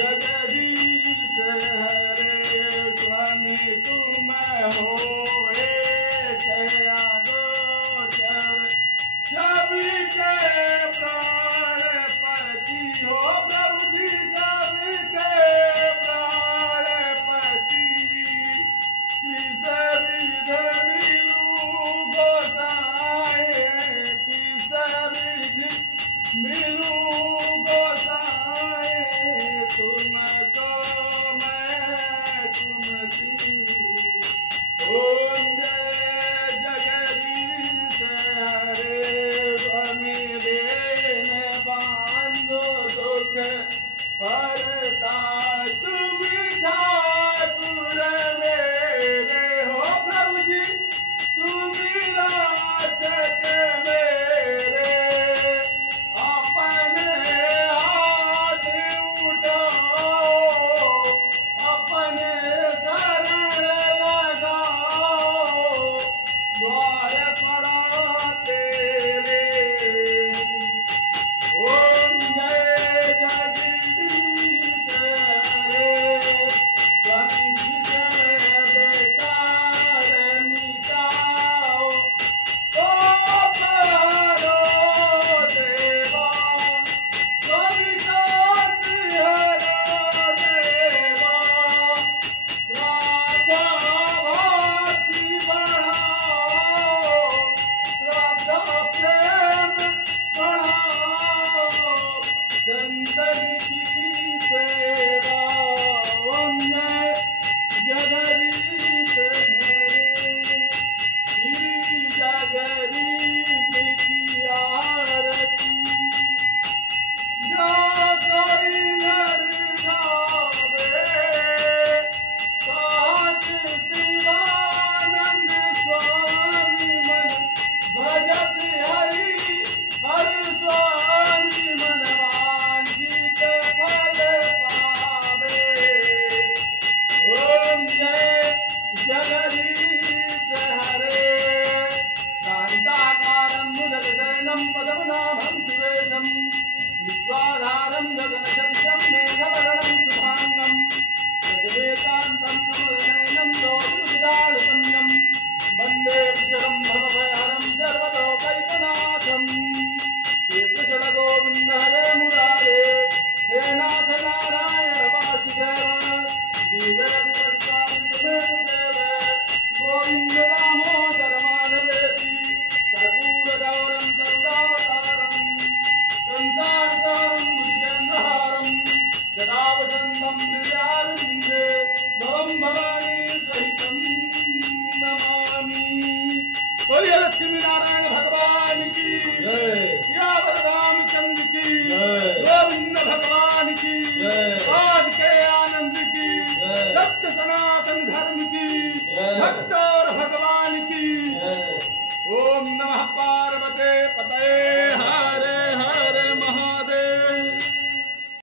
जगदीश हरे स्वामी तुम हो एक अगोचर सभी के प्राणपति हो प्रभु जी सबके प्राणपति किस विध मिलू गोसाए किस विधि मिलू गोसाए तुमको मैं तुमसी ओम जय जगदीश हरे स्वामी देन बांधो दुख हरता तुम ठाकुर मेरे हो प्रभु जी तुम रासक मेरे अपने हाथ उठाओ अपने शरण लगाओ द्वार पड़ा तेरे ओम जय जगदीश हरे स्वामी विजय बेकार मिटाओ ओ पारो देवा स्वामी काट हरो देवा राधा भक्ति बढ़ाओ श्रद्धा प्रेम बढ़ाओ संतन की सेवा ओम जय जगदीश हरे श्री जगदीश की आरती जो कोई नर गावे कहत शिवानंद स्वामी मन भजत हरि हर स्वामी मन वांछित फल पावे ओम जय जगदीश हरे शान्ताकारं मुदगशरणं पद्मनाभं सुरेशं विश्वाधारं गगनसदृशं मेघवर्णं शुभाङ्गं गजवेकान्तं कमलनयनं योगिविदालगम्यं वन्दे विजयं भवभयहरं सर्वलोकैकनाथं हे कृष्ण गोविन्द हरे मुरारे हे नाथ नारायण वासुदेव जीवे विश्वामित्रमेव देव गोविन्द दामोदर माधवेति कर्पूरगौरं करुणावतारं संसारसारं मुदिगन्धहारं सदा वसन्तं हृदयारविन्दे भवं भवानी सहितं नमामि। बोलिए लक्ष्मी नारायण भगवान की जय, सियावर रामचंद्र की जय, गोविंद भगवान की जय, आज के आनंद की जय, सत्य सनातन धर्म की जय, भक्त और भगवान